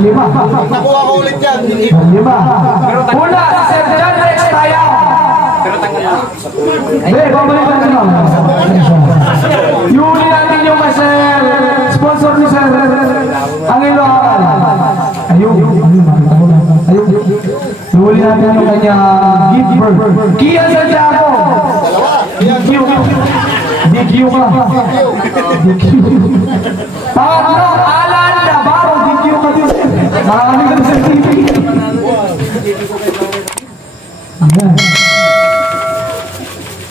lima. Nakuha ko ulit yan. Lima. Una, si Sir John Rex tayo. Hindi, pabalik natin lang. Yuli natin yung kasi sponsor ni Sir Angelo Aral. Ayun. Yuli natin yung kanya gift bird. Kian Santiago. DQ ka. Pangatlo, Alan Navarro. DQ ka din. Maraming ka sa TV.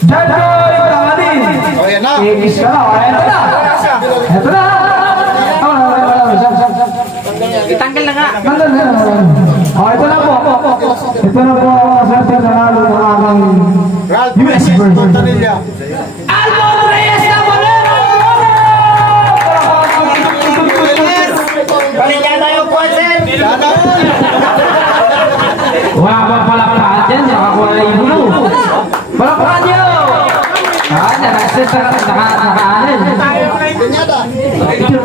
Janjoy Tanganin. O yan na. Igis ka na. Ito na. Ito na. Itanggal na nga. Tanggal na. Ito na po. Ito na po ang swerte na nalo ng aming US version. Alvon Reyes na Bolero! Paligyan tayo po, sir! Wala ba palakpakan dyan? Nakakuha na yung bulo. Palakpakan nyo! Nakaanin. Picture.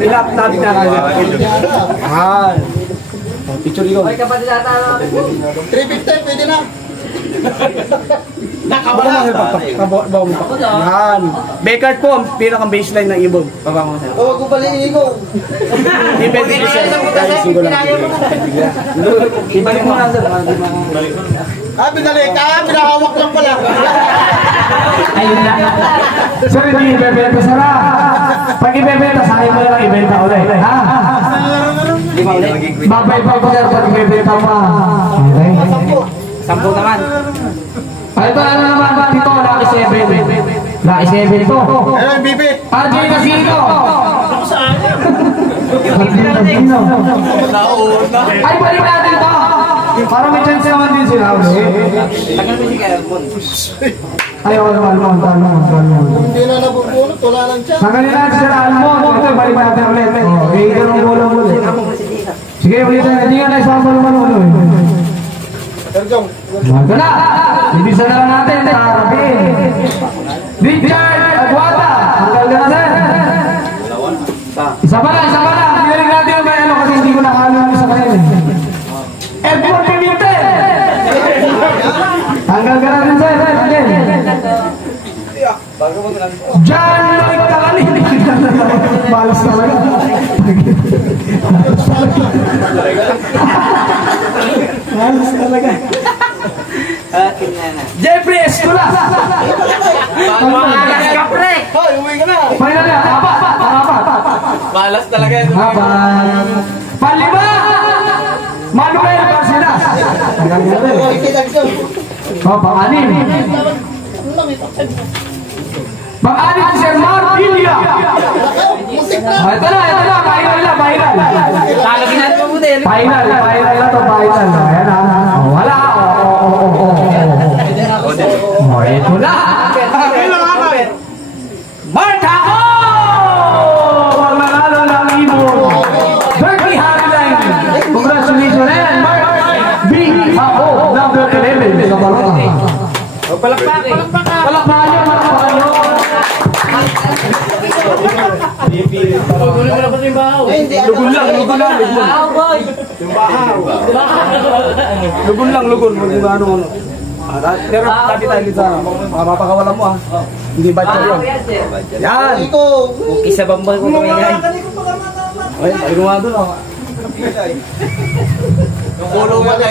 Bilap natin na kanya. Picture ikaw. 350, pwede na. Yan. Baker po, ang pinakang baseline ng ibon. Pabango sa'yo. Huwag ko baliin ko. Ibalik mo na sir. Binalik ka, pinahawak lang pala. Ayun na. Sir, hindi ibebenta sara. Pag ibebenta, sa'yo mo lang ibenta ulit. Ha? Babay pa sir pag ibebenta pa. Okay. 10 naman. Ito ano naman dito, Lucky 7. Lucky 7 to. Ano yung bibi? RJ Nasino. Ay, balik natin to. Para may chance naman din sila. Tagal mo si Alvon. Ayaw naman. Hindi na nabubunot, wala lang siya. Tagalin natin sila Almon. Ito, balik natin ulit. Iigan ng bulong ulit. Sige, ulit tayo. Hindi nga na isama naman ulit. Serjong. Ito na. Ibisa na lang natin. Tarabi. Richard Aguada. Tanggal na natin. Isa pa na. Pinalig natin yung may ano kasi hindi ko nakalo yung isa kayo. Edward Piminte. Tanggal ka natin sir. John Lloyd Tanganin. Balas talaga. Balas talaga. Jeffrey Escula. Pamagas ka, pre! Hoy, uwi ka na. Final na. Apat. Balas talaga yun. Apat. Panlima. Manuel Barcenas. Pang-anim. Pang-anim si Sir Mark Villa. Ito na. Final. Lalagyan mo din. Final na to. Ayan na. Wala. Ito na. Mark Ako! Ang nanalo ng ibon. Bertie Harline. Congratulations. And Mark B. Ako. Number 11. Sa Balota. Palakpakin. Palakpakan nyo. Lugon lang. Lugon. Pero tabi tayo dito sa mapapakawalan mo Hindi ba yun? Yan. Okay sa bambal ko kami yan. Ay, ayun nga doon Yung ulo mo na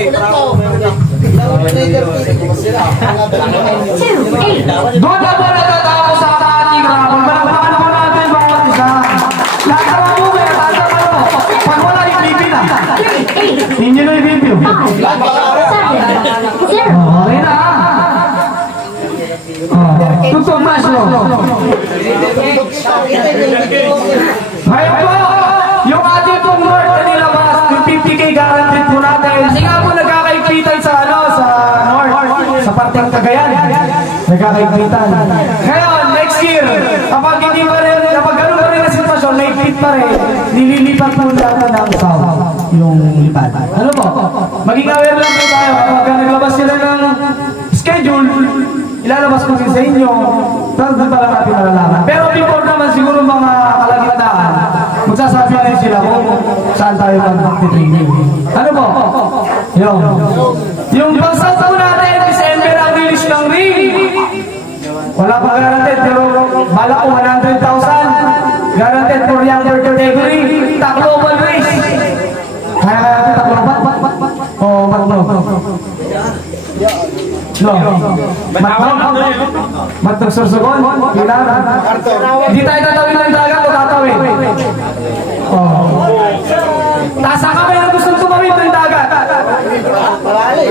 Doon na po natatapos sa ating rapol. Malakpakan po natin bawat isa. Lahat mo ba? Pag wala yung bibi na. Hindi na yung bibi. Okay na. Tuntong maslo. Ngayon po, yung ating pong North na nilabas, yung 50K guaranteed po natin. Kasi nga po nagkakaigpitan sa North, sa parteng Cagayan. Nagkakaigpitan. Ngayon, next year, kapag hindi pa rin, kapag gano'n pa rin ang sitwasyon, naigpit pa rin, nililipat po natin ng South yung lipat. Ano po? Maging aware lang po tayo. Kapag naglabas sila ng schedule, ilalabas ko din sa inyo. Tapos doon pala natin malalaman. Pero before naman siguro mga kalagitnaan, magsasabi rin sila kung saan tayo mag-training. Ano po? Yung pagsat po natin, December ang release ng ring. Wala pa guaranteed, pero bala ko 100,000. Guaranteed for younger category. Global race. Kaya kita global? Oo, matno. No. Matnog sursugon? Pilar? Hindi tayo tatawin ng dagat o tatawin? Oo. Tasa kami na gusto tumawin ng dagat.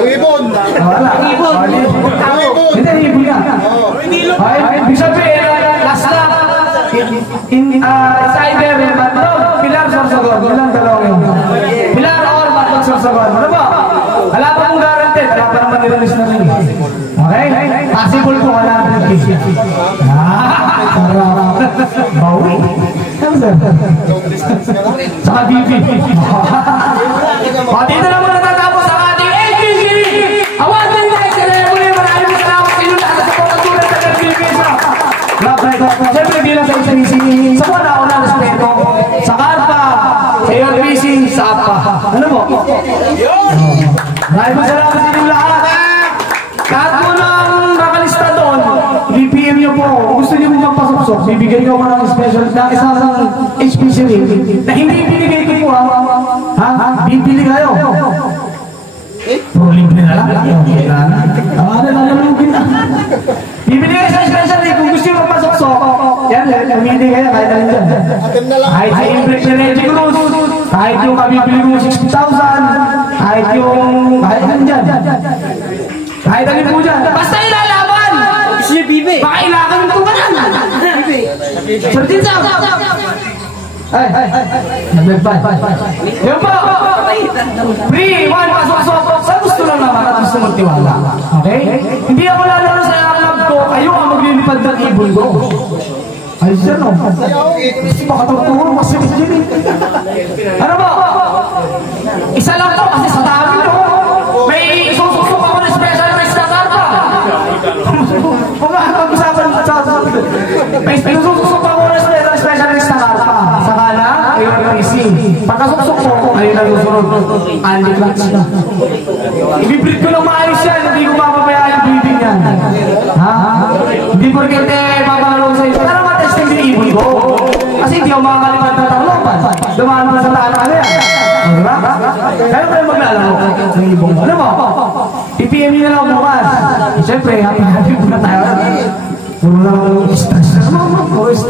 Yung ibon. Wala. Ibon. Hindi, ibon ka. Ay, ibig sabihin, last na. It's either matnog, pilar, sursugon. Ilang dalawang yun. Pilar or matnog, sursugon. Ano ba? Wala pa mong guaranteed. Wala pa naman nililis na rin. Okay? Possible po wala natin kasi. Bawi. Saka bibi. Dito naman natatapos ang ating ABG. Awatin tayo sa level. Maraming salamat sa inyo lahat sa pagkatuloy sa Pilipisa. Siyempre bilang sa ICC, sa una respeto, sa Karpa, sa URBC, sa APA. Ano mo? Maraming salamat sa inyo lahat. Kahit mo nang nakalista doon, BPM nyo po, gusto nyo mo magpasok-sok, bibigyan nyo ako ng special na isang HPC ring na hindi binigay ko po ha? Bibili kayo. Puro libre na lang. Bibili kayo sa special ring kung gusto nyo magpasok-sok. Yan, umili kayo kahit alin dyan. Kahit sa Impreg na Reggie Cruz, kahit yung kabibili mo 60,000, kahit yung kahit alin dyan. Kahit alin po dyan. Basta ilalaban! Si Bibi. Baka ilakan yung tumanan. Sir Tinsa. Ay. Nag-bad. Yun po. Free, one, pasok-sok. Sa gusto lang naman at gusto magtiwala. Okay? Hindi ako lalaro sa alam ko. Kayo ang maglilipad ng ibon ko. Ay, sir, no? Baka tuturo masikit yun eh. Ano ba? Isa lang to kasi sa dami nyo. May susuk ako na special race na karpa. Pag-usapan sa may susuk ako na special race na karpa. Saka na, ayun racing. Pagkasuksok ko, ayun na susunod. Andy Clutch na. Ibibreed ko ng maayos yan. Hindi ko mapapaya yung breeding yan. Ha? Hindi porkete mabalong sa ito. Pero matesting din ibon ko. Kasi hindi ako makakalipat na talopan. Dumaan mo sa taala yan. Diba? Kaya kayo maglalaro ng ibon ko. Ano mo? PPM na lang bukas. Siyempre, happy po na tayo. Puro lang stress. Puro stress.